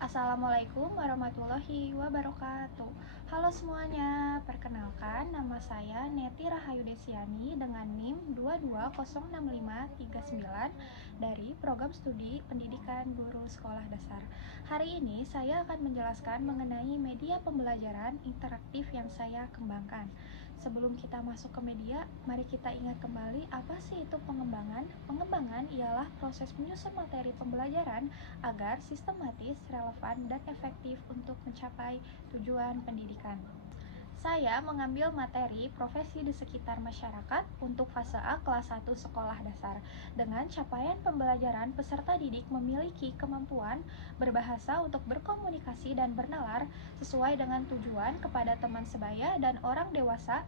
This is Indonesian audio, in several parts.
Assalamualaikum warahmatullahi wabarakatuh. Halo semuanya, perkenalkan nama saya Neti Rahayu Desiani dengan NIM 22065399 dari Program Studi Pendidikan Guru Sekolah Dasar. Hari ini saya akan menjelaskan mengenai media pembelajaran interaktif yang saya kembangkan. Sebelum kita masuk ke media, mari kita ingat kembali apa sih itu pengembangan? Pengembangan ialah proses menyusun materi pembelajaran agar sistematis, relevan, dan efektif untuk mencapai tujuan pendidikan. Saya mengambil materi profesi di sekitar masyarakat untuk fase A kelas 1 sekolah dasar. Dengan capaian pembelajaran, peserta didik memiliki kemampuan berbahasa untuk berkomunikasi dan bernalar sesuai dengan tujuan kepada teman sebaya dan orang dewasa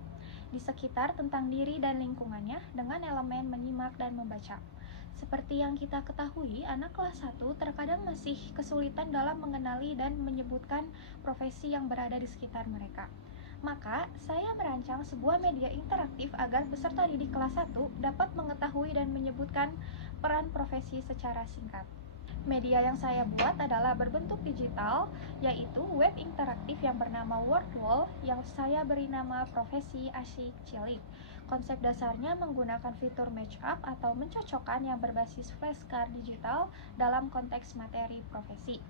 di sekitar tentang diri dan lingkungannya dengan elemen menyimak dan membaca. Seperti yang kita ketahui, anak kelas 1 terkadang masih kesulitan dalam mengenali dan menyebutkan profesi yang berada di sekitar mereka. Maka, saya merancang sebuah media interaktif agar peserta didik kelas 1 dapat mengetahui dan menyebutkan peran profesi secara singkat. Media yang saya buat adalah berbentuk digital, yaitu web interaktif yang bernama WordWall yang saya beri nama Profesi Asyik Cilik. Konsep dasarnya menggunakan fitur match-up atau mencocokkan yang berbasis flashcard digital dalam konteks materi profesi.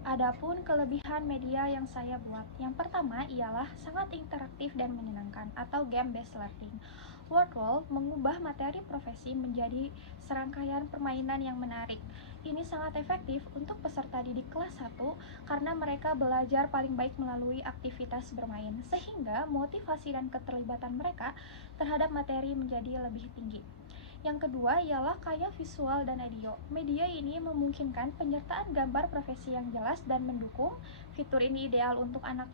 Adapun kelebihan media yang saya buat, yang pertama ialah sangat interaktif dan menyenangkan atau game-based learning. WordWall mengubah materi profesi menjadi serangkaian permainan yang menarik. Ini sangat efektif untuk peserta didik kelas 1 karena mereka belajar paling baik melalui aktivitas bermain, sehingga motivasi dan keterlibatan mereka terhadap materi menjadi lebih tinggi. Yang kedua ialah kaya visual dan audio. Media ini memungkinkan penyertaan gambar profesi yang jelas dan mendukung. Fitur ini ideal untuk anak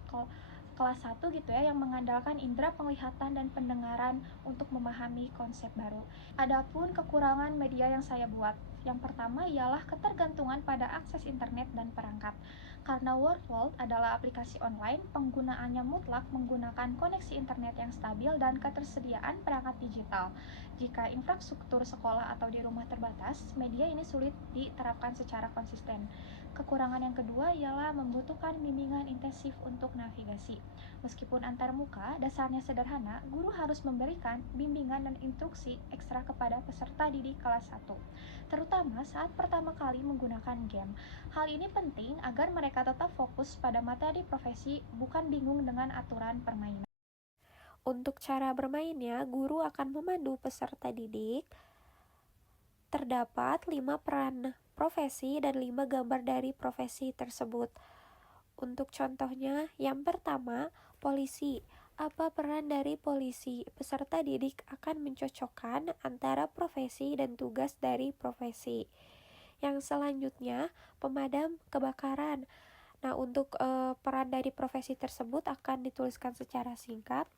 kelas 1 gitu ya, yang mengandalkan indera penglihatan dan pendengaran untuk memahami konsep baru. Adapun kekurangan media yang saya buat, yang pertama ialah ketergantungan pada akses internet dan perangkat. Karena WordWall adalah aplikasi online, penggunaannya mutlak menggunakan koneksi internet yang stabil dan ketersediaan perangkat digital. Jika infrastruktur sekolah atau di rumah terbatas, media ini sulit diterapkan secara konsisten. Kekurangan yang kedua ialah membutuhkan bimbingan intensif untuk navigasi. Meskipun antarmuka, dasarnya sederhana, guru harus memberikan bimbingan dan instruksi ekstra kepada peserta didik kelas 1, terutama saat pertama kali menggunakan game. Hal ini penting agar mereka tetap fokus pada materi profesi, bukan bingung dengan aturan permainan. Untuk cara bermainnya, guru akan memandu peserta didik. Terdapat 5 peran profesi dan 5 gambar dari profesi tersebut. Untuk contohnya, yang pertama, polisi. Apa peran dari polisi? Peserta didik akan mencocokkan antara profesi dan tugas dari profesi. Yang selanjutnya, pemadam kebakaran. Nah, untuk peran dari profesi tersebut akan dituliskan secara singkat.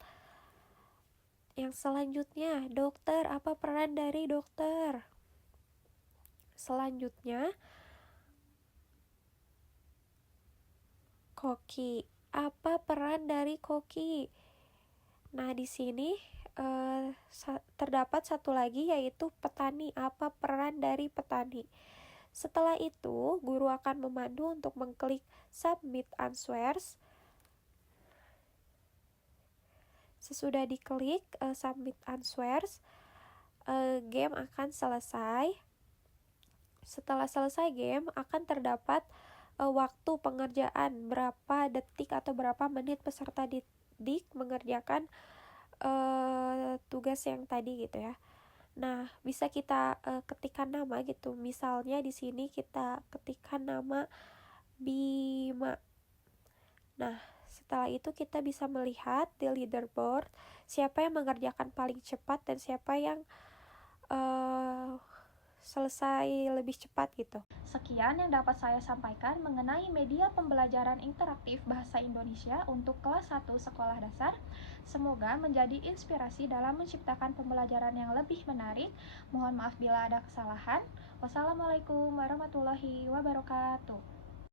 Yang selanjutnya, dokter. Apa peran dari dokter? Selanjutnya, koki. Apa peran dari koki? Nah, di sini terdapat satu lagi, yaitu petani. Apa peran dari petani? Setelah itu, guru akan memandu untuk mengklik submit answers. Sesudah diklik submit answers, game akan selesai. Setelah selesai game, akan terdapat waktu pengerjaan, berapa detik atau berapa menit peserta didik mengerjakan tugas yang tadi gitu ya. Nah, bisa kita ketikkan nama gitu. Misalnya di sini kita ketikkan nama Bima. Nah, setelah itu kita bisa melihat di leaderboard siapa yang mengerjakan paling cepat dan siapa yang selesai lebih cepat gitu. Sekian yang dapat saya sampaikan mengenai media pembelajaran interaktif bahasa Indonesia untuk kelas 1 sekolah dasar. Semoga menjadi inspirasi dalam menciptakan pembelajaran yang lebih menarik. Mohon maaf bila ada kesalahan. Wassalamualaikum warahmatullahi wabarakatuh.